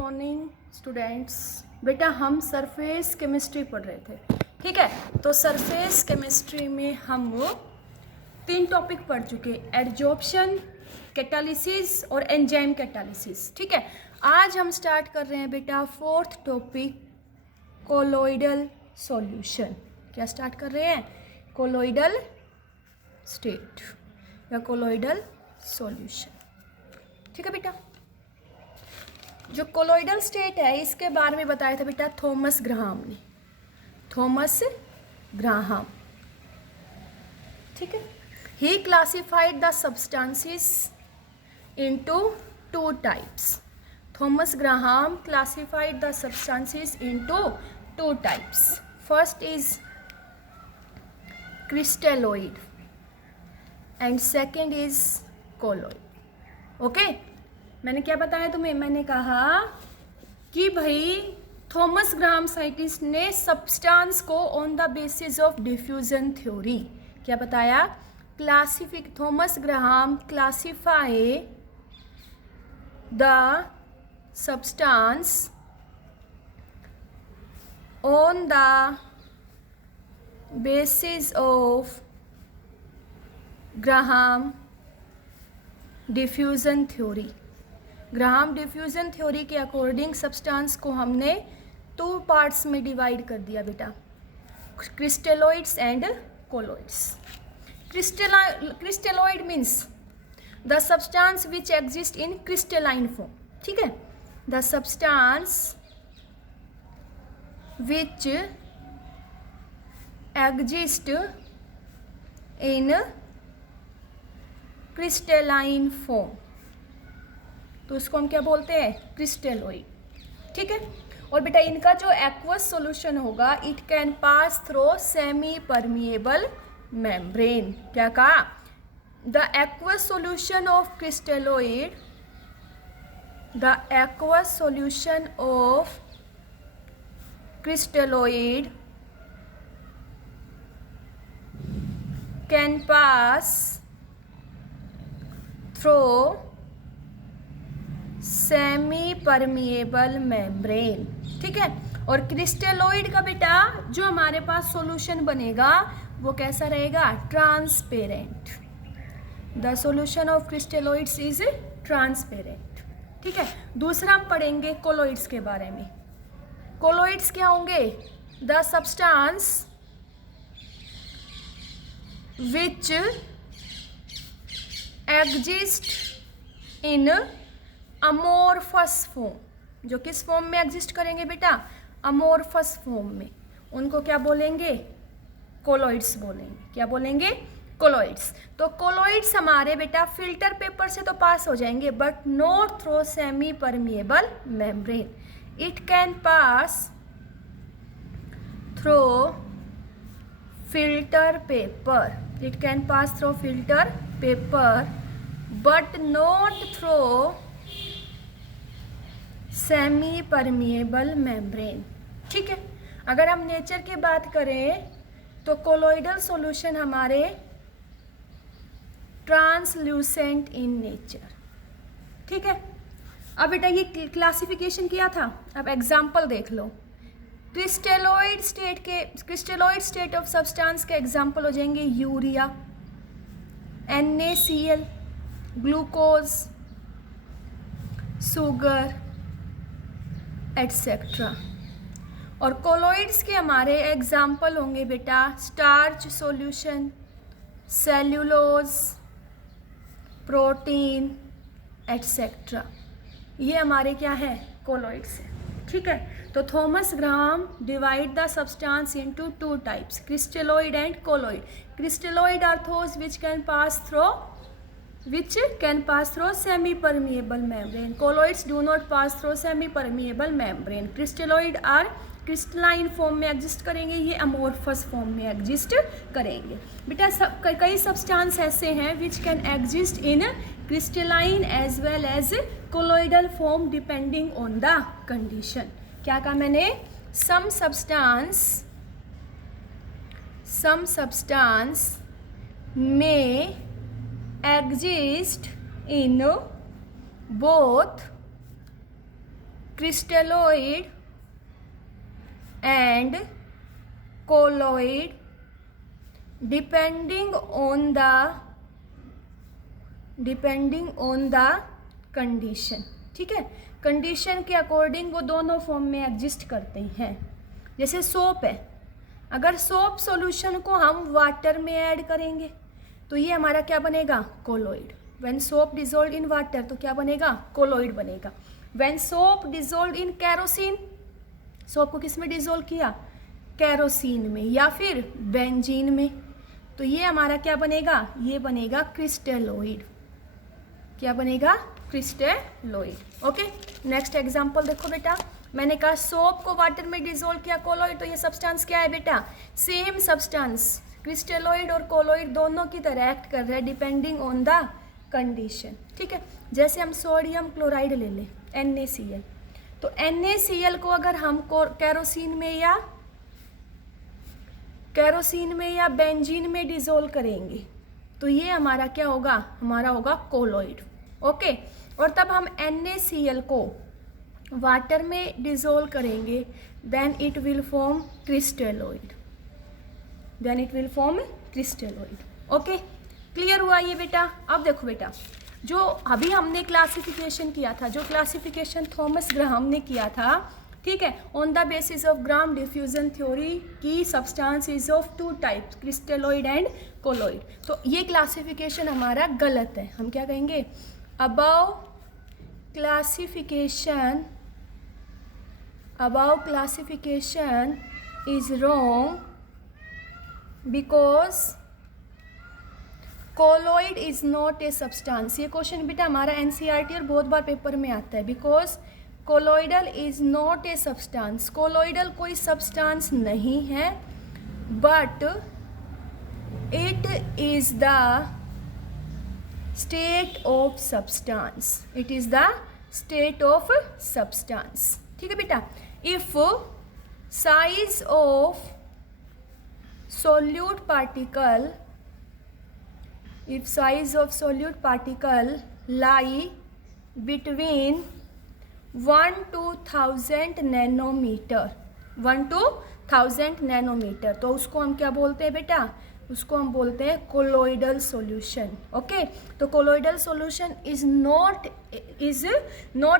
Morning students. बेटा हम surface chemistry पढ़ रहे थे, ठीक है। तो सरफेस केमिस्ट्री में हम 3 टॉपिक पढ़ चुके, एडजॉर्प्शन, कैटालिसिस और एंजाइम कैटालिसिस, ठीक है। आज हम स्टार्ट कर रहे हैं बेटा 4th टॉपिक, कोलोइडल सॉल्यूशन। क्या स्टार्ट कर रहे हैं? कोलोइडल स्टेट या कोलोइडल सॉल्यूशन, ठीक है बेटा। जो कोलोइडल स्टेट है इसके बारे में बताया था बेटा थॉमस ग्राहम ने, थॉमस ग्राहम, ठीक है। He classified the substances into 2 types. Thomas Graham classified the substances into 2 types. First is crystalloid and second is colloid. Okay, मैंने क्या बताया तुम्हें? मैंने कहा कि भाई थॉमस ग्राहम साइंटिस्ट ने सब्सटेंस को on the basis of diffusion theory क्या बताया? Thomas Graham classify the substance on the basis of Graham diffusion theory. Graham diffusion theory के अकॉर्डिंग सब्सटेंस को हमने 2 पार्ट्स में डिवाइड कर दिया बेटा, crystalloids and colloids. Crystalloid means the substance which exist in crystalline form, ठीक है। The substance which exist in crystalline form, तो उसको हम क्या बोलते हैं? क्रिस्टलोइड, ठीक है। और बेटा इनका जो एक्वस सॉल्यूशन होगा, it can pass through semi permeable membrane. क्या कहा? The aqueous solution of crystalloid, the aqueous solution of crystalloid can pass through semi permeable membrane, ठीक है। और क्रिस्टलोइड का बेटा जो हमारे पास सॉल्यूशन बनेगा वो कैसा रहेगा? Transparent. The solution of crystalloids is transparent, ठीक है। दूसरा हम पढ़ेंगे कोलोइड्स के बारे में। कोलोइड्स क्या होंगे? The substance which exist in amorphous form. जो किस फॉर्म में एग्जिस्ट करेंगे बेटा? अमोर्फस फॉर्म में। उनको क्या बोलेंगे? कोलोइड्स बोलेंगे। क्या बोलेंगे? कोलोइड्स। तो कोलोइड्स हमारे बेटा फिल्टर पेपर से तो पास हो जाएंगे but not through semi permeable membrane. It can pass through filter paper, it can pass through filter paper but not through semi permeable membrane, ठीक है। अगर हम नेचर की बात करें तो कोलोइडल सॉल्यूशन हमारे ट्रांसल्यूसेंट इन नेचर, ठीक है। अब बेटा ये क्लासिफिकेशन किया था, अब एग्जाम्पल देख लो। क्रिस्टलोइड स्टेट ऑफ सब्सटेंस के एग्जाम्पल हो जाएंगे urea, NaCl, glucose, sugar etcetera. और कोलोइड्स के हमारे एग्जाम्पल होंगे बेटा starch solution, cellulose, protein etcetera. ये हमारे क्या है? कोलोइड्स है, ठीक है। तो Thomas Graham divide the substance into 2 types, crystalloid and colloid. Crystalloid are those which can pass through semi-permeable membrane. Colloids do not pass through semi-permeable membrane. Crystalloid are crystalline form में exist करेंगे, ये amorphous form में exist करेंगे बेटा। कई substance ऐसे हैं which can exist in crystalline as well as colloidal form depending on the condition. क्या कहा मैंने? सम सब्सटेंस में exist in both crystalloid and colloid depending on the condition. ठीक है, कंडीशन के अकॉर्डिंग वो दोनों फॉर्म में एग्जिस्ट करते हैं। जैसे सोप है, अगर सोप सॉल्यूशन को हम वाटर में ऐड करेंगे तो ये हमारा क्या बनेगा, colloid. When soap dissolve in water तो क्या बनेगा, कोलोइड बनेगा। When soap dissolve in kerosene, soap को किस में डिजोल्व किया, कैरोसिन में या फिर बेंजीन में, तो ये हमारा क्या बनेगा, ये बनेगा क्रिस्टेलोइड। क्या बनेगा, क्रिस्टेलोइड। ओके, नेक्स्ट एग्जांपल देखो बेटा, मैंने कहा सोप को वाटर में डिजोल्व किया कोलोइड, तो ये सब्सटेंस क्या है बेटा, सेम सब्सटेंस। क्रिस्टेलोइड और कोलोइड दोनों की तरह एक्ट कर रहे हैं डिपेंडिंग ऑन द कंडीशन। ठीक है, जैसे हम सोडियम क्लोराइड ले लें NaCl, तो NaCl को अगर हम कैरोसिन में या बेंजीन में डिजोल्व करेंगे तो ये हमारा क्या होगा, हमारा होगा कोलोइड। ओके, और तब हम NaCl को वाटर में डिजोल्व करेंगे, then it will form crystalloid, okay, clear हुआ ये बेटा। अब देखो बेटा, जो अभी हमने क्लासिफिकेशन किया था, जो क्लासिफिकेशन थॉमस ग्राहम ने किया था, ठीक है, on the basis of Graham diffusion theory की substance is of two types, crystalloid and colloid, तो ये क्लासिफिकेशन हमारा गलत है। हम क्या कहेंगे, above classification is wrong because colloid is not a substance. ये क्वेश्चन बेटा हमारा NCERT और बहुत बार पेपर में आता है। Because colloidal is not a substance, colloidal कोई सब्सटेंस नहीं है, but it is the state of substance, ठीक है बेटा। If size of solute particle lie between 1 to 1000 nanometre, 1 to 1000 nanometre, तो उसको हम क्या बोलते हैं बेटा, उसको हम बोलते हैं कोलोइडल सॉल्यूशन। ओके, तो colloidal solution is not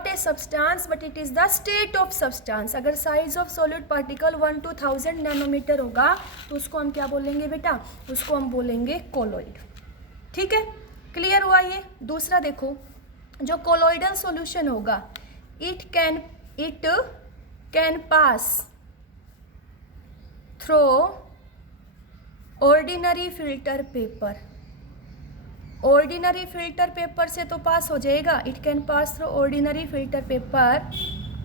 a substance but it is the state of substance. अगर size of solute particle 1 to 1000 nanometre होगा तो उसको हम क्या बोलेंगे बेटा, उसको हम बोलेंगे कोलोइड। ठीक है, क्लियर हुआ ये। दूसरा देखो, जो कोलोइडल सॉल्यूशन होगा, it can pass through ordinary filter paper, ordinary filter paper से तो पास हो जाएगा, it can pass through ordinary filter paper,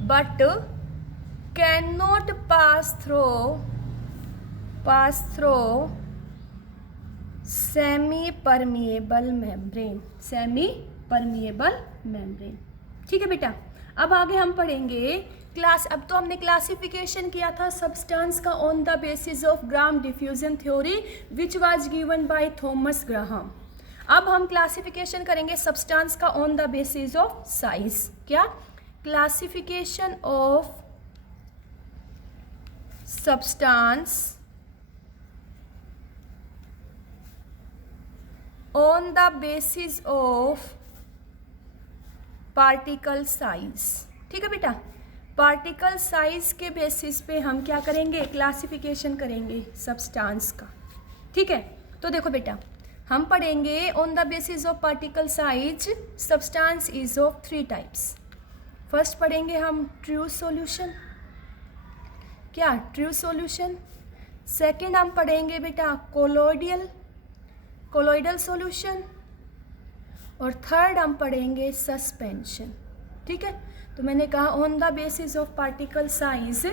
but can not pass through semi permeable membrane. ठीक है बेटा, अब आगे हम पढ़ेंगे अब तो हमने क्लासिफिकेशन किया था सब्सटेंस का on the basis of Graham diffusion theory which was given by Thomas Graham. अब हम क्लासिफिकेशन करेंगे सब्सटेंस का on the basis of size. क्या, classification of substance on the basis of particle size. ठीक है बेटा, पार्टिकल साइज के basis पे हम क्या करेंगे, क्लासिफिकेशन करेंगे सब्सटेंस का। ठीक है, तो देखो बेटा, हम पढ़ेंगे on the basis of particle size substance is of 3 types. First पढ़ेंगे हम ट्रू सॉल्यूशन। क्या, ट्रू सॉल्यूशन। सेकंड हम पढ़ेंगे बेटा कोलोइडल सॉल्यूशन, और थर्ड हम पढ़ेंगे सस्पेंशन। ठीक है, तो मैंने कहा on the basis of particle size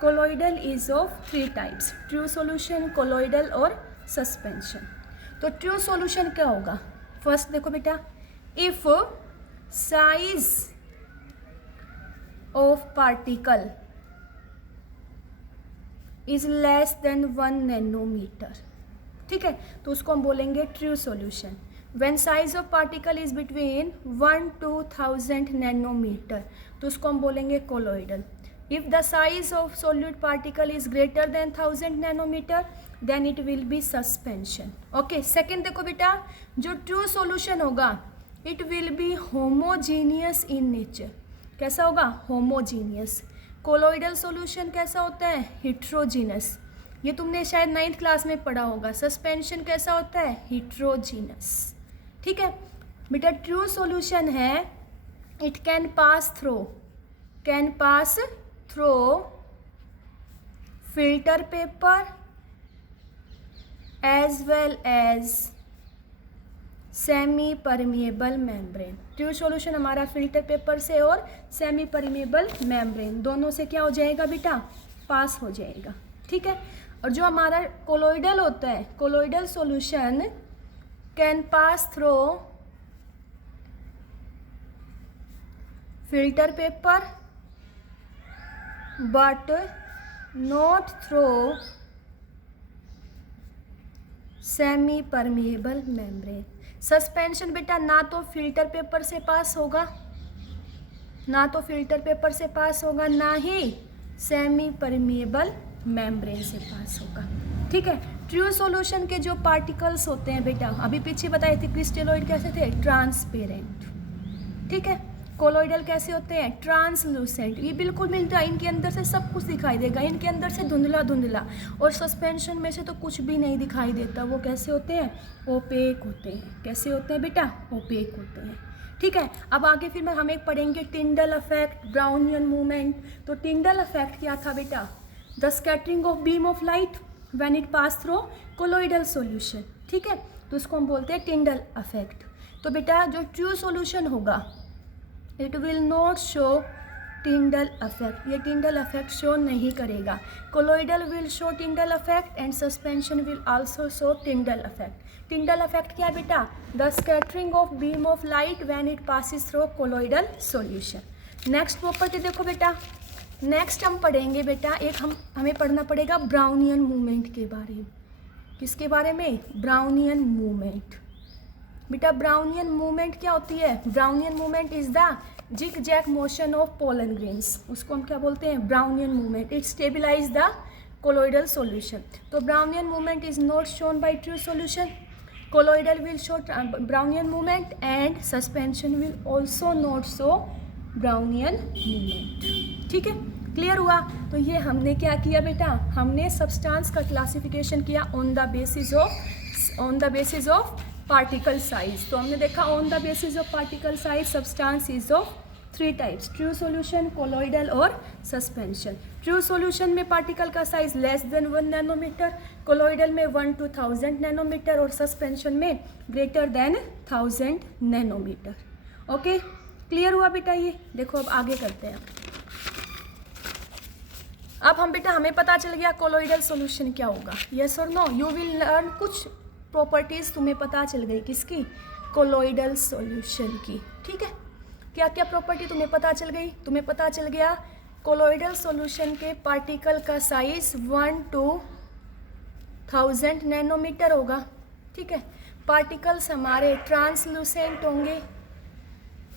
colloidal is of 3 types, true solution, colloidal और सस्पेंशन। तो ट्रू सॉल्यूशन क्या होगा, फर्स्ट देखो बेटा, if size of particle is less than 1 nanometre. ठीक है, तो उसको हम बोलेंगे true solution. When size of particle is between 1 to 1000 nanometre, तो उसको हम बोलेंगे colloidal. If the size of solute particle is greater than 1000 nanometre then it will be suspension. Okay, second देखो बेटा, जो ट्रू सॉल्यूशन होगा it will be homogeneous in nature. कैसा होगा? होमोजीनियस. कोलोइडल सॉल्यूशन कैसा होता है? हिट्रोजीनस. ये तुमने शायद 9th क्लास में पढ़ा होगा. सस्पेंशन कैसा होता है? हिट्रोजीनस. ठीक है बेटा, ट्रू सॉल्यूशन है it can pass through filter paper as well as semi permeable membrane. True solution हमारा फिल्टर पेपर से और सेमी परमिएबल मेम्ब्रेन दोनों से क्या हो जाएगा बेटा? पास हो जाएगा. ठीक है. और जो हमारा कोलोइडल होता है, colloidal solution can pass through filter paper but not through semi permeable membrane. Suspension बेटा ना तो फिल्टर पेपर से पास होगा, ना ही सेमी परमिएबल मेम्ब्रेन से पास होगा. ठीक है. ट्रू सॉल्यूशन के जो पार्टिकल्स होते हैं बेटा, अभी पीछे बताए थे क्रिस्टलोइड कैसे थे? ट्रांसपेरेंट. ठीक है. कोलोइडल कैसे होते हैं? ट्रांसलूसेंट. ये बिल्कुल मिलता है, इनके अंदर से सब कुछ दिखाई देगा, इनके अंदर से धुंधला धुंधला, और सस्पेंशन में से तो कुछ भी नहीं दिखाई देता. वो कैसे होते हैं? ओपेक होते हैं. कैसे होते हैं बेटा? ओपेक होते हैं. ठीक है. अब आगे फिर हम एक पढ़ेंगे टिंडल इफेक्ट, ब्राउनियन मूवमेंट. तो टिंडल इफेक्ट क्या था बेटा? The scattering of beam of light when it pass through colloidal solution. ठीक है. तो उसको हम बोलते हैं टिंडल इफेक्ट. तो बेटा जो ट्रू सॉल्यूशन होगा it will not show Tyndall effect. ये टिंडल इफेक्ट शो नहीं करेगा. Colloidal will show Tyndall effect and suspension will also show Tyndall effect. Tyndall effect क्या है बेटा? The scattering of beam of light when it passes through colloidal solution. Next property देखो बेटा, next हम पढ़ेंगे बेटा एक हमें पढ़ना पड़ेगा ब्राउनियन मूवमेंट के बारे में. किसके बारे में? Brownian movement. बेटा ब्राउनियन मूवमेंट क्या होती है? Brownian movement is the zig zag motion of pollen grains. उसको हम क्या बोलते हैं? Brownian movement. It stabilise the colloidal solution. तो Brownian movement is not shown by true solution. Colloidal will show Brownian movement and suspension will also not show Brownian movement. ठीक है. Clear हुआ? तो ये हमने क्या किया बेटा? हमने सब्सटेंस का क्लासिफिकेशन किया on the basis of particle size. तो हमने देखा on the basis of particle size substance is of 3 types: true solution, colloidal और सस्पेंशन. ट्रू सॉल्यूशन में पार्टिकल का size less than 1 nanometre, colloidal में 1 to 1000 नैनोमीटर और suspension में greater than 1000 nanometre. Okay, clear हुआ बेटा? ये देखो अब आगे करते हैं. अब हम बेटा हमें पता चल गया कोलोइडल सॉल्यूशन क्या होगा. यस और नो? You will learn. कुछ प्रॉपर्टीज़ तुम्हें पता चल गई. किसकी? कोलोइडल सॉल्यूशन की. ठीक है. क्या क्या प्रॉपर्टी तुम्हें पता चल गई? तुम्हें पता चल गया कोलोइडल सॉल्यूशन के पार्टिकल का साइज 1 to 1000 नैनोमीटर होगा. ठीक है. पार्टिकल्स हमारे ट्रांसलूसेंट होंगे,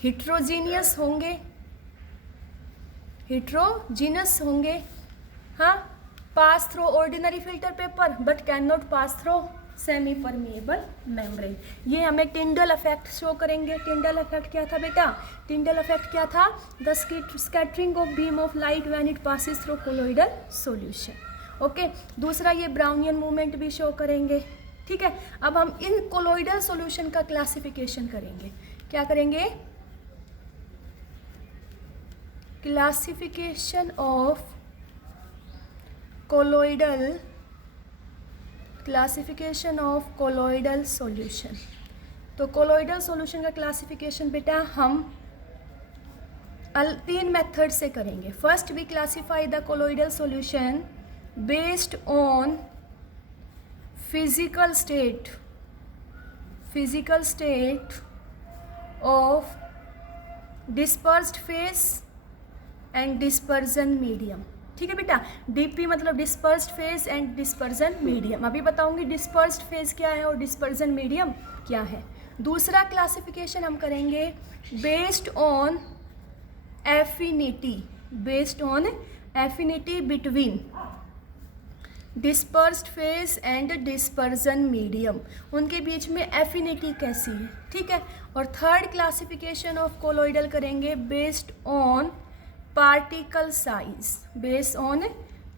हिट्रोजीनियस होंगे. हाँ. Pass through ordinary filter paper but can not pass through semi permeable membrane. ये हमें टिंडल इफेक्ट शो करेंगे. टिंडल इफेक्ट क्या था बेटा? टिंडल इफेक्ट क्या था? The scattering of beam of light when it passes through colloidal solution. Okay. दूसरा ये ब्राउनियन मूवमेंट भी शो करेंगे. ठीक है. अब हम इन कोलोइडल सॉल्यूशन का क्लासिफिकेशन करेंगे. क्या करेंगे? Classification of colloidal solution. तो कोलोइडल सॉल्यूशन का क्लासिफिकेशन बेटा हम 3 मेथड से करेंगे. First we classify the colloidal solution based on physical state of dispersed phase and dispersion medium. ठीक है बेटा. डीपी मतलब dispersed phase and dispersion medium. अभी बताऊंगी डिस्पर्स्ड फेज क्या है और डिस्पर्जन मीडियम क्या है. दूसरा क्लासिफिकेशन हम करेंगे based on affinity, based on affinity between dispersed phase and dispersion medium, उनके बीच में एफिनिटी कैसी है, ठीक है। और थर्ड क्लासिफिकेशन ऑफ कोलोइडल करेंगे based on particle size, based on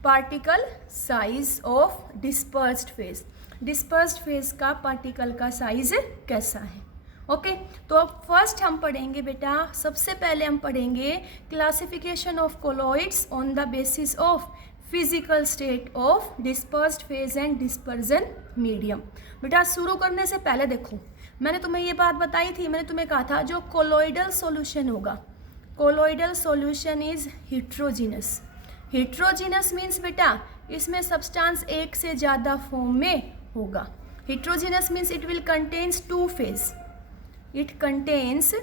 particle size of dispersed phase, dispersed phase का पार्टिकल का साइज कैसा है। ओके तो अब फर्स्ट हम पढ़ेंगे बेटा, सबसे पहले हम पढ़ेंगे classification of colloids on the basis of physical state of dispersed phase and dispersion medium. बेटा शुरू करने से पहले देखो, मैंने तुम्हें ये बात बताई थी, मैंने तुम्हें कहा था जो कोलोइडल सॉल्यूशन होगा, colloidal solution is heterogeneous. Heterogeneous means बेटा इसमें सब्सटेंस एक से ज़्यादा फॉर्म में होगा। Heterogeneous means it will contains two phase, it contains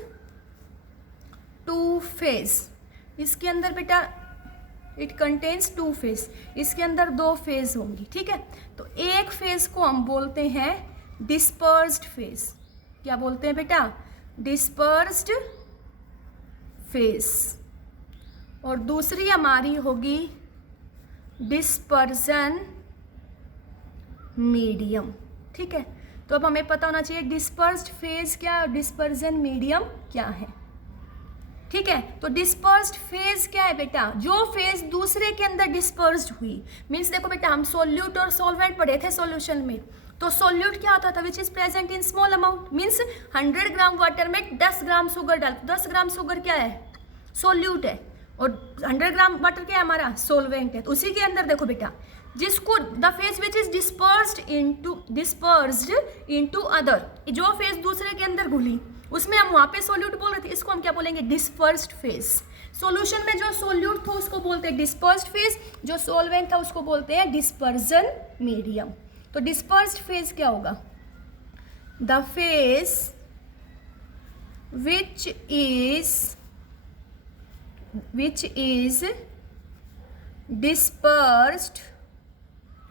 two phase. इसके अंदर बेटा इट कंटेन्स टू फेज, इसके अंदर दो फेज होंगी, ठीक है। तो एक फेज को हम बोलते हैं डिस्पर्स्ड फेज। क्या बोलते हैं बेटा? Dispersed phase. और दूसरी हमारी होगी डिस्पर्जन मीडियम, ठीक है। तो अब हमें पता होना चाहिए डिस्पर्स्ड फेज क्या और डिस्पर्जन मीडियम क्या है, ठीक है। तो डिस्पर्स्ड फेज क्या है बेटा? जो फेज दूसरे के अंदर डिस्पर्स्ड हुई। मीन्स देखो बेटा हम सोल्यूट और सॉल्वेंट पढ़े थे सॉल्यूशन में, तो सोल्यूट क्या होता था? Which is present in small amount. Means 100 gram water में 10 ग्राम शुगर डाल, 10 ग्राम शुगर क्या है? सोल्यूट है, और 100 ग्राम वाटर क्या है हमारा? सोल्वेंट है। तो उसी के अंदर देखो बेटा, जिसको the phase which is dispersed into other, जो फेज दूसरे के अंदर घुली उसमें हम वहाँ पे सोल्यूट बोल रहे थे, इसको हम क्या बोलेंगे? Dispersed phase. सॉल्यूशन में जो सोल्यूट था उसको बोलते हैं डिस्पर्स्ड फेज, जो सॉल्वेंट था उसको बोलते हैं डिस्पर्जन मीडियम। तो डिस्पर्स्ड फेज क्या होगा? The phase which is dispersed,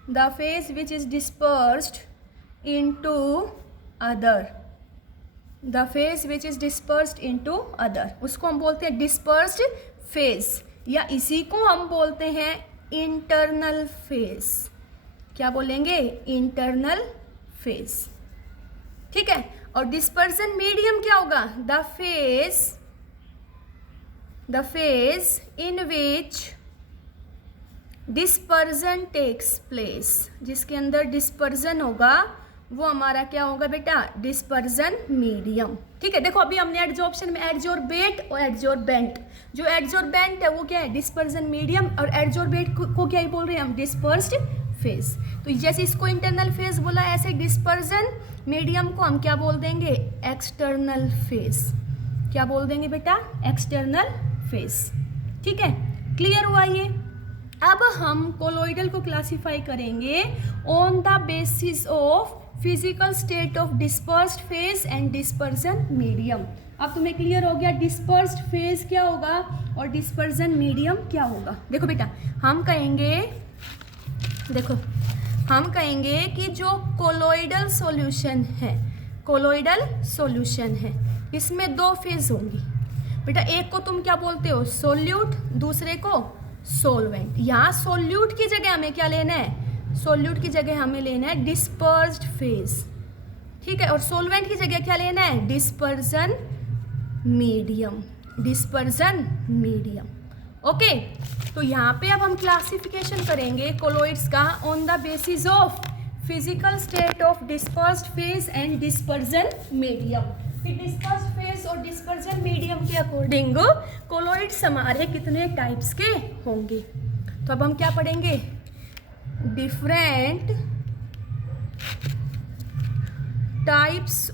the phase which is dispersed into other, the phase which is dispersed into other, उसको हम बोलते हैं dispersed phase, या इसी को हम बोलते हैं internal phase। क्या बोलेंगे? internal phase, ठीक है। और dispersion medium क्या होगा? the phase in which dispersion takes place, जिसके अंदर डिस्पर्जन होगा वो हमारा क्या होगा बेटा? डिस्पर्जन मीडियम, ठीक है। देखो अभी हमने एडजॉर्प्शन में एडजॉर्बेट और एडजॉर्बेंट, जो एडजॉर्बेंट है वो क्या है? डिस्पर्जन मीडियम, और एडजॉर्बेट को क्या ही बोल रहे हैं हम? Dispersed phase. तो जैसे इसको इंटरनल फेज बोला, ऐसे डिस्पर्जन मीडियम को हम क्या बोल देंगे? External phase. क्या बोल देंगे बेटा? एक्सटर्नल फेज, ठीक है। क्लियर हुआ ये? अब हम कोलोइडल को क्लासिफाई करेंगे on the basis of physical state of dispersed phase and dispersion medium. अब तुम्हें क्लियर हो गया डिस्पर्स्ड फेज क्या होगा और डिस्पर्जन मीडियम क्या होगा। देखो बेटा हम कहेंगे, देखो हम कहेंगे कि जो कोलोइडल सॉल्यूशन है, कोलोइडल सॉल्यूशन है, इसमें दो फेज होंगी बेटा। एक को तुम क्या बोलते हो? सोल्यूट, दूसरे को सोलवेंट। यहाँ सोल्यूट की जगह हमें क्या लेना है? सोल्यूट की जगह हमें लेना है डिस्पर्स्ड फेज, ठीक है। और सोलवेंट की जगह क्या लेना है? Dispersion medium, dispersion medium. Okay तो यहाँ पे अब हम क्लासिफिकेशन करेंगे कोलोइड्स का on the basis of physical state of dispersed phase and dispersion medium. Dispersed phase और डिस्पर्जन मीडियम के अकॉर्डिंग कोलोइड्स हमारे कितने टाइप्स के होंगे। तो अब हम क्या पढ़ेंगे? Different types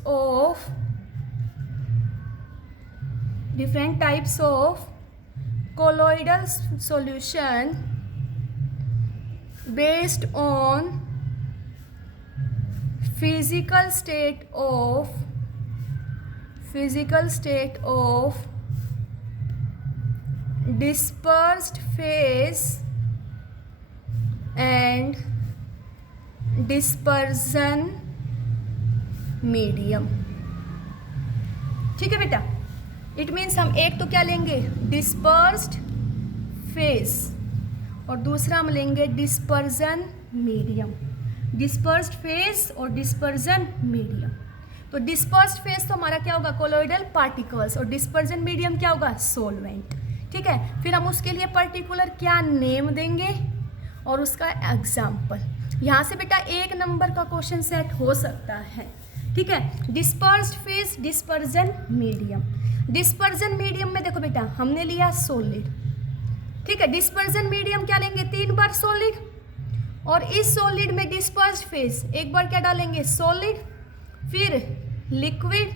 of colloidal solution based on physical state of dispersed phase and dispersion medium, ठीक है बेटा, इट मीन्स हम एक तो क्या लेंगे डिस्पर्स्ड फेज और दूसरा हम लेंगे डिस्पर्जन मीडियम, डिस्पर्स्ड फेज और डिस्पर्जन मीडियम। तो डिस्पर्स्ड फेज तो हमारा क्या होगा कोलोइडल पार्टिकल्स और डिस्पर्जन मीडियम क्या होगा सोलवेंट, ठीक है। फिर हम उसके लिए पर्टिकुलर क्या नेम देंगे और उसका एग्जाम्पल। यहाँ से बेटा 1 नंबर का क्वेश्चन सेट हो सकता है, ठीक है। Dispersed phase dispersion medium, dispersion medium में देखो बेटा हमने लिया सॉलिड, ठीक है। डिस्पर्जन मीडियम क्या लेंगे 3 बार सॉलिड और इस सॉलिड में डिस्पर्स्ड फेज एक बार क्या डालेंगे सॉलिड, फिर लिक्विड,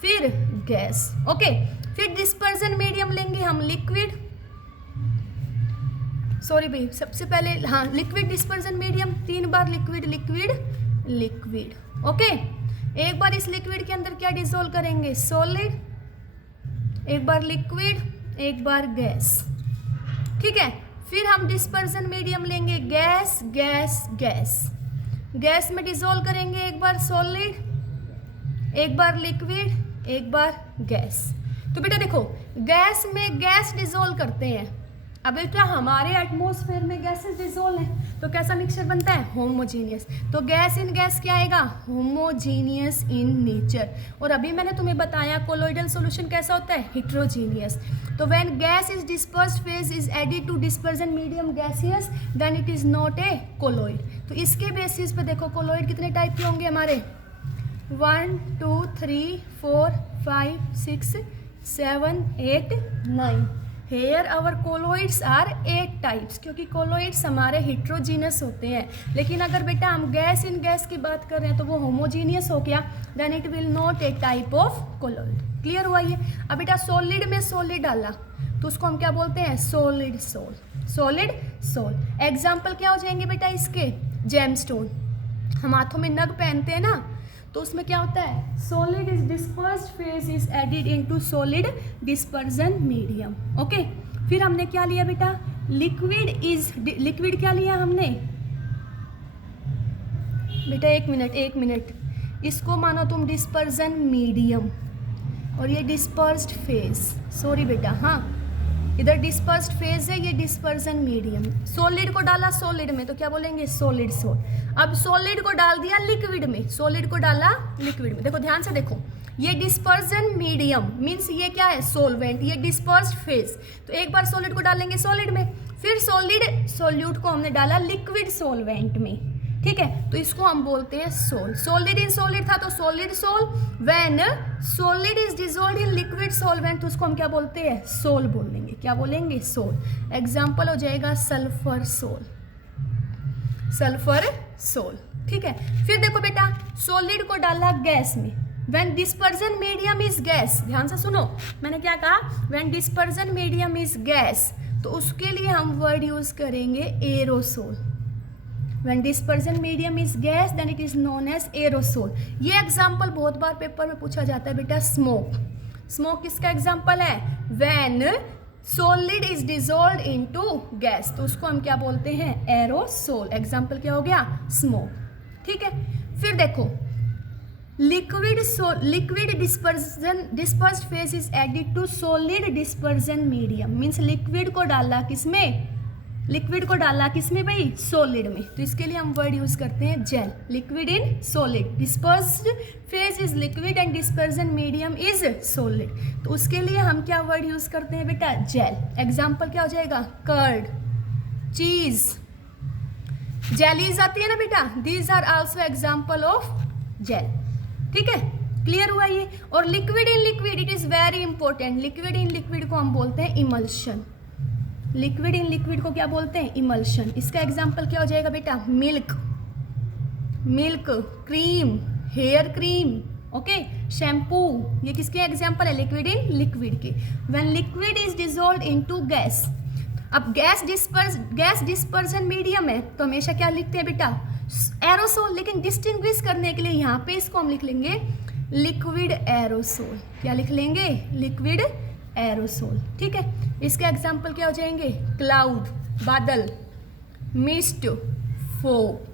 फिर गैस, ओके। फिर डिस्पर्जन मीडियम लेंगे हम लिक्विड, सॉरी भाई सबसे पहले हाँ लिक्विड डिस्पर्जन मीडियम 3 बार लिक्विड लिक्विड लिक्विड, ओके। एक बार इस लिक्विड के अंदर क्या डिसॉल्व करेंगे सॉलिड, एक बार लिक्विड, एक बार गैस, ठीक है। फिर हम डिस्पर्जन मीडियम लेंगे गैस गैस गैस, गैस में डिसॉल्व करेंगे एक बार सॉलिड, एक बार लिक्विड, एक बार गैस। तो बेटा देखो गैस में गैस डिसॉल्व करते हैं, अब बेटा हमारे एटमॉस्फेयर में गैसेस डिसॉल्व हैं तो कैसा मिक्सचर बनता है होमोजीनियस। तो गैस इन गैस क्या आएगा होमोजीनियस इन नेचर। और अभी मैंने तुम्हें बताया कोलोइडल सॉल्यूशन कैसा होता है हेट्रोजीनियस। तो when gas is dispersed phase is added to dispersion medium gaseous then it is not a colloid. तो इसके बेसिस पे देखो कोलोइड कितने टाइप के होंगे हमारे 1 2 3 4 5 6 7 8 9। Here our colloids are 8 types, क्योंकि कोलोइड्स हमारे हेट्रोजीनियस होते हैं। लेकिन अगर बेटा हम गैस इन गैस की बात कर रहे हैं तो वो होमोजीनियस हो गया, then it will not a type of colloid. Clear हुआ ये। अब बेटा सॉलिड में सॉलिड डाला तो उसको हम क्या बोलते हैं solid sol, solid sol. Example क्या हो जाएंगे बेटा इसके जेमस्टोन, हम हाथों में नग पहनते हैं ना तो उसमें क्या होता है solid is dispersed phase is added into solid dispersion medium, okay. फिर हमने क्या लिया बेटा लिक्विड इज, लिक्विड क्या लिया हमने बेटा एक मिनट, इसको मानो तुम डिस्पर्जन मीडियम और ये डिस्पर्स्ड फेज, सॉरी बेटा हाँ इधर डिस्पर्स्ड फेज है, ये डिस्पर्जन मीडियम। सॉलिड को डाला सॉलिड में तो क्या बोलेंगे सॉलिड सोल। अब सॉलिड को डाल दिया लिक्विड में, सॉलिड को डाला लिक्विड में, देखो ध्यान से देखो ये डिस्पर्जन मीडियम मीन्स ये क्या है सोलवेंट, ये डिस्पर्स्ड फेज। तो एक बार सॉलिड को डालेंगे सॉलिड में, फिर सॉलिड सॉल्यूट को हमने डाला लिक्विड सॉल्वेंट में, ठीक है। तो इसको हम बोलते हैं सोल। सॉलिड इन सॉलिड था तो solid sol, when solid is dissolved in liquid solvent तो उसको हम क्या बोलते हैं सोल बोल देंगे, क्या बोलेंगे सोल। एग्जाम्पल हो जाएगा सल्फर सोल, सल्फर सोल, ठीक है। फिर देखो बेटा सॉलिड को डाला गैस में, when dispersion medium is gas, ध्यान से सुनो मैंने क्या कहा, when dispersion medium is gas तो उसके लिए हम वर्ड यूज करेंगे aerosol. When dispersion medium is gas, then it is known as aerosol. ये एग्जाम्पल बहुत बार पेपर में पूछा जाता है बेटा स्मोक। स्मोक किसका एग्जाम्पल है when solid is dissolved into gas, तो उसको हम क्या बोलते हैं एरोसोल। एग्जाम्पल क्या हो गया स्मोक, ठीक है। फिर देखो liquid dispersed phase is added to solid dispersion medium means liquid को डाला किसमें, लिक्विड को डाला किसमें भाई सॉलिड में, तो इसके लिए हम वर्ड यूज करते हैं gel. Liquid in solid, dispersed phase is liquid and dispersion medium is solid, तो उसके लिए हम क्या वर्ड यूज करते हैं बेटा जेल। एग्जाम्पल क्या हो जाएगा कर्ड, चीज, जेलीज आती है ना बेटा, these are also example of gel, ठीक है। क्लियर हुआ ये। और liquid in liquid it is very important, liquid in liquid को हम बोलते हैं इमल्शन। लिक्विड इन लिक्विड को क्या बोलते हैं इमल्शन। इसका एग्जाम्पल क्या हो जाएगा बेटा milk, milk, cream, hair cream, okay, shampoo, ये किसके एग्जाम्पल है लिक्विड इन लिक्विड के। When liquid is dissolved into gas, अब गैस डिस्पर्जन मीडियम है तो हमेशा क्या लिखते हैं बेटा एरोसोल, लेकिन डिस्टिंग्विश करने के लिए यहाँ पे इसको हम लिख लेंगे लिक्विड एरोसोल। क्या लिख लेंगे लिक्विड एरोसोल, ठीक है। इसके एग्जाम्पल क्या हो जाएंगे क्लाउड, बादल, mist, fog.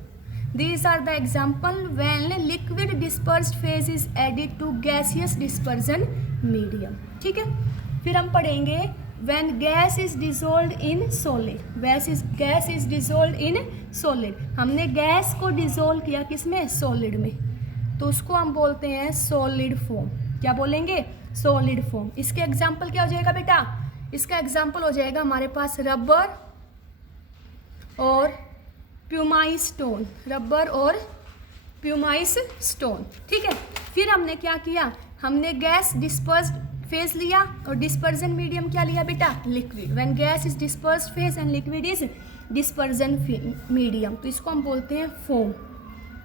These are the example when liquid dispersed phase is added to gaseous dispersion medium. ठीक है, फिर हम पढ़ेंगे when gas is dissolved in solid, gas is dissolved in solid, हमने गैस को डिसोल्व किया किसमें, सॉलिड में, तो उसको हम बोलते हैं सॉलिड फॉर्म। क्या बोलेंगे, सॉलिड फॉर्म। इसके एग्जाम्पल क्या हो जाएगा बेटा, इसका एग्जाम्पल हो जाएगा हमारे पास रबर और प्यूमाइस स्टोन, रबर और प्यूमाइस स्टोन। ठीक है, फिर हमने क्या किया, हमने गैस डिस्पर्स्ड फेज लिया और डिस्पर्जन मीडियम क्या लिया बेटा, liquid. When gas is dispersed phase and liquid is dispersion medium, तो इसको हम बोलते हैं फोम।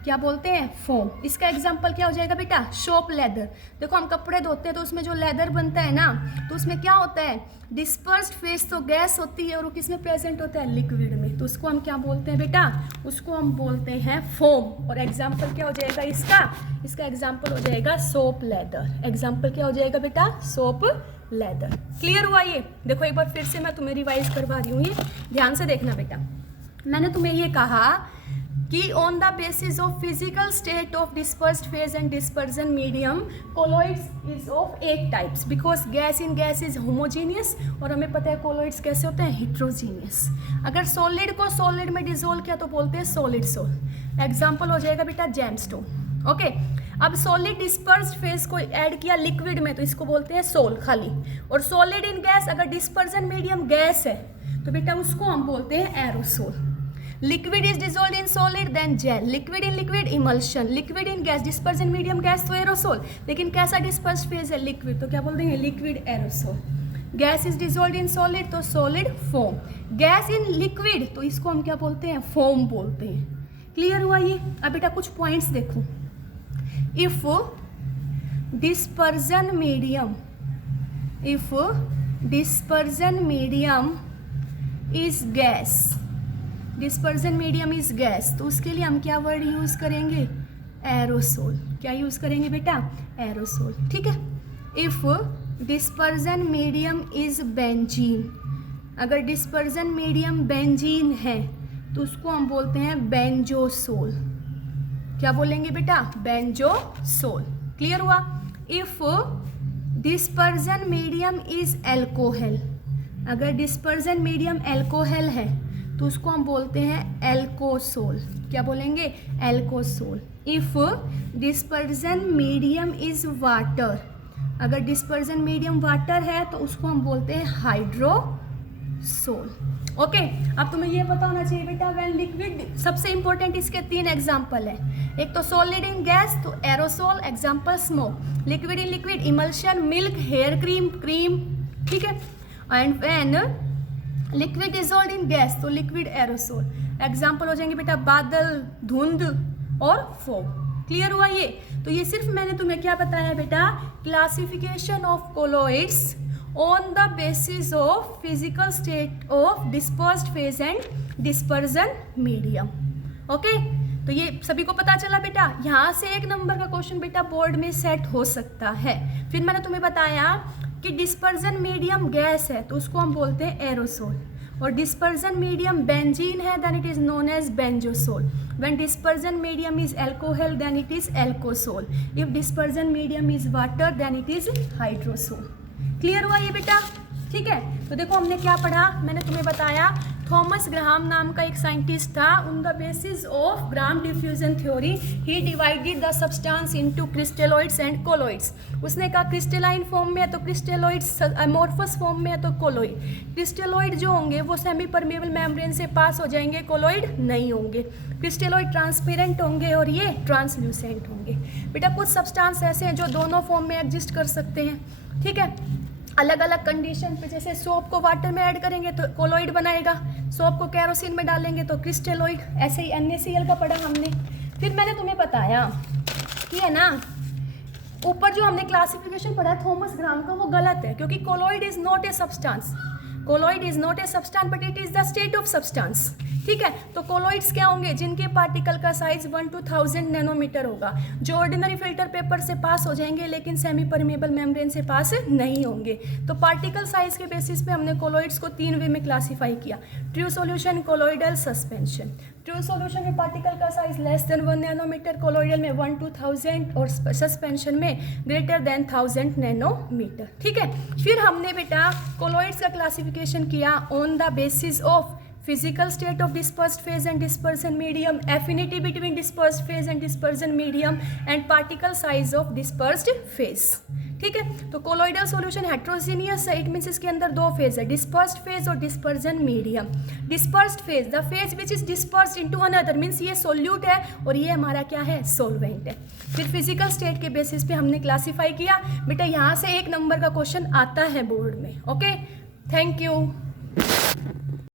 क्या बोलते हैं, फोम। इसका एग्जांपल क्या हो जाएगा बेटा, सोप लेदर। देखो हम कपड़े धोते हैं तो उसमें जो लेदर बनता है ना, तो उसमें क्या होता है, डिस्पर्स्ड फेज तो गैस होती है और वो किसमें प्रेजेंट होता है, लिक्विड में, तो उसको हम क्या बोलते हैं बेटा, उसको हम बोलते हैं फोम। और एग्जाम्पल क्या हो जाएगा इसका एग्जाम्पल हो जाएगा सोप लेदर। एग्जाम्पल क्या हो जाएगा बेटा, सोप लेदर। क्लियर हुआ ये? देखो एक बार फिर से मैं तुम्हें रिवाइज करवा रही हूँ, ये ध्यान से देखना बेटा। मैंने तुम्हें ये कहा कि on the basis of physical state of dispersed phase and dispersion medium colloids is of 8 types, because gas in gas is homogeneous, और हमें पता है कोलोइड्स कैसे होते हैं, हिट्रोजीनियस। अगर सॉलिड को सॉलिड में डिसोल्व किया तो बोलते हैं सॉलिड सोल। एग्जाम्पल हो जाएगा बेटा जेमस्टोन। ओके, अब सॉलिड डिस्पर्स्ड फेज को ऐड किया लिक्विड में तो इसको बोलते हैं सोल खाली, और सॉलिड इन गैस अगर डिस्पर्जन मीडियम गैस है तो बेटा उसको हम बोलते हैं aerosol. Liquid is dissolved in solid then gel, liquid in liquid emulsion, liquid in gas dispersion medium gas तो एरोसोल, लेकिन कैसा डिस्पर्स्ड फेज है, लिक्विड, तो क्या बोल देंगे, liquid aerosol. Gas is dissolved in solid तो solid foam, gas in liquid तो इसको हम क्या बोलते हैं, फोम बोलते हैं। क्लियर हुआ ये? अब बेटा कुछ पॉइंट्स देखो। If dispersion medium is gas, dispersion medium is gas, तो उसके लिए हम क्या वर्ड यूज करेंगे, एरोसोल। क्या यूज करेंगे बेटा, एरोसोल। ठीक है, if dispersion medium is benzene, अगर डिस्पर्जन मीडियम बेंजीन है तो उसको हम बोलते हैं बेंजोसोल। क्या बोलेंगे बेटा, बेंजोसोल। क्लियर हुआ? If dispersion medium is alcohol, अगर डिस्पर्जन मीडियम एल्कोहल है तो उसको हम बोलते हैं एल्कोसोल। क्या बोलेंगे, एल्कोसोल। If dispersion medium is water, अगर डिस्पर्जन मीडियम वाटर है तो उसको हम बोलते हैं हाइड्रोसोल। ओके, अब तुम्हें ये पता होना चाहिए बेटा, व्हेन लिक्विड, सबसे इंपॉर्टेंट इसके 3 एग्जाम्पल है। एक तो सॉलिड इन गैस तो aerosol, example smoke, liquid in liquid emulsion, milk, hair cream, cream. ठीक है, and when liquid dissolved in gas तो लिक्विड एरोसोल। एग्जाम्पल हो जाएंगे बेटा बादल, धुंध और फोग। क्लियर हुआ ये? तो ये सिर्फ मैंने तुम्हें क्या बताया बेटा, classification of colloids on the basis of physical state of dispersed phase and dispersion medium. Okay, तो ये सभी को पता चला बेटा। यहाँ से 1 नंबर का क्वेश्चन बेटा बोर्ड में सेट हो सकता है। फिर मैंने तुम्हें बताया कि डिस्पर्जन मीडियम गैस है तो उसको हम बोलते हैं एरोसोल, और डिस्पर्जन मीडियम बेंजीन है then it is known as benzosol. When dispersion medium is alcohol then it is alcosol. If dispersion medium is water then it is hydrosol. Clear हुआ ये बेटा? ठीक है, तो देखो हमने क्या पढ़ा, मैंने तुम्हें बताया थॉमस ग्राहम नाम का एक साइंटिस्ट था। On the basis of Graham diffusion theory he divided the substance into crystalloids and colloids. उसने कहा क्रिस्टलाइन फॉर्म में है तो क्रिस्टलोइड्स, अमोर्फस फॉर्म में है तो कोलोइड। क्रिस्टलोइड जो होंगे वो सेमी परमेबल मेम्ब्रेन से पास हो जाएंगे, कोलोइड नहीं होंगे। क्रिस्टलोइड ट्रांसपेरेंट होंगे और ये ट्रांसल्यूसेंट होंगे। बेटा कुछ सब्सटेंस ऐसे हैं जो दोनों फॉर्म में एग्जिस्ट कर सकते हैं। ठीक है, अलग अलग कंडीशन पे, जैसे सोप को वाटर में ऐड करेंगे तो कोलोइड बनाएगा, सोप को केरोसिन में डालेंगे तो क्रिस्टलोइड। ऐसे ही NaCl का पढ़ा हमने। फिर मैंने तुम्हें बताया कि है ना, ऊपर जो हमने क्लासिफिकेशन पढ़ा थॉमस ग्राहम का वो गलत है, क्योंकि colloid is not a substance, colloid is not a substance but it is the state of substance. ठीक है, तो कोलोइड्स क्या होंगे, जिनके पार्टिकल का साइज 1 to 1000 नैनोमीटर होगा, जो ऑर्डिनरी फिल्टर पेपर से पास हो जाएंगे लेकिन सेमी परमेबल मेम्ब्रेन से पास नहीं होंगे। तो पार्टिकल साइज के बेसिस पे हमने कोलोइड्स को 3 वे में क्लासीफाई किया, true solution, colloidal, suspension. True solution में पार्टिकल का size less than 1 nanometre, colloidal में 1 to 1000 और सस्पेंशन में ग्रेटर देन 1000 नैनोमीटर। ठीक है, फिर हमने बेटा कोलोइड्स का क्लासिफिकेशन किया on the basis of physical state of dispersed phase and dispersion medium, affinity between dispersed phase and dispersion medium and particle size of dispersed phase। ठीक है, तो कोलोइडल सॉल्यूशन हेट्रोजीनियस है, इट मीन्स इसके अंदर दो phase है, dispersed phase और dispersion medium. Dispersed phase, the phase which is dispersed into another, means ये सोल्यूट है और ये हमारा क्या है, सोलवेंट है। फिर फिजिकल स्टेट के बेसिस पे हमने क्लासीफाई किया। बेटा यहाँ से 1 नंबर का क्वेश्चन आता है बोर्ड में। Okay, thank you.